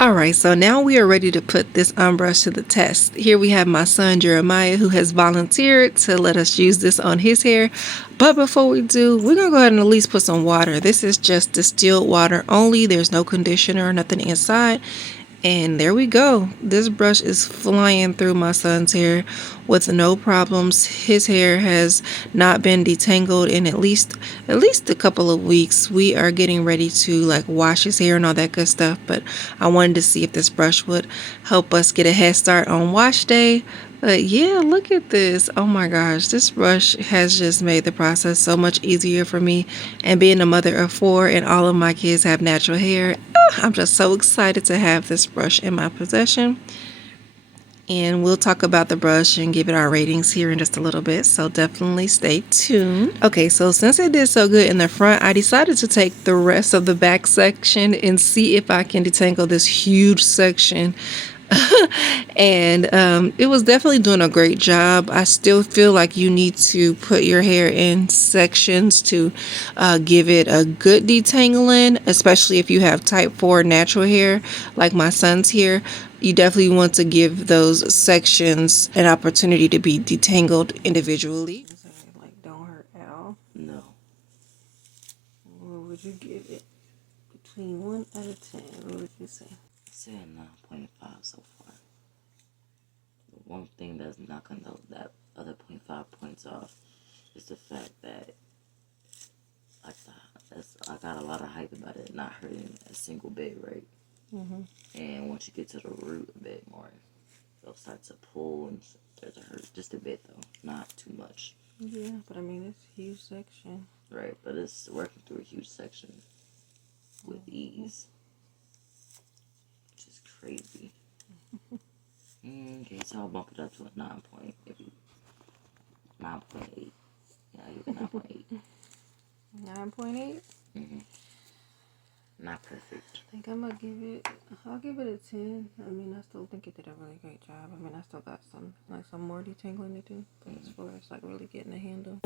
Alright, so now we are ready to put this unbrush to the test. Here we have my son Jeremiah, who has volunteered to let us use this on his hair. But before we do, we're going to go ahead and at least put some water. This is just distilled water only. There's no conditioner or nothing inside. And there we go. This brush is flying through my son's hair with no problems. His hair has not been detangled in at least a couple of weeks. We are getting ready to like wash his hair and all that good stuff, but I wanted to see if this brush would help us get a head start on wash day. But yeah, look at this. Oh my gosh, this brush has just made the process so much easier for me. And being a mother of 4 and all of my kids have natural hair, I'm just so excited to have this brush in my possession. And we'll talk about the brush and give it our ratings here in just a little bit, so definitely stay tuned. Okay, so since it did so good in the front, I decided to take the rest of the back section and see if I can detangle this huge section. And it was definitely doing a great job. I still feel like you need to put your hair in sections to give it a good detangling, especially if you have type 4 natural hair like my son's hair. You definitely want to give those sections an opportunity to be detangled individually. Like, don't hurt at all? No. What would you give it? Between 1 out of 10, what would you say? I say a 9.5 so far. The one thing that's knocking that other 0.5 points off is the fact that I got a lot of hype about it not hurting a single bit, right? And once you get to the root a bit more, it'll start to pull and start to hurt just a bit though, not too much. Yeah, but I mean, it's a huge section. Right, but it's working through a huge section with ease, which is crazy. Okay, so I'll bump it up to a 9.8. Yeah, I give it 9.8. 9.8? Not perfect. I think I'll give it a 10. I mean, I still think it did a really great job. I mean, I still got some more detangling to do, but as far as like really getting a handle.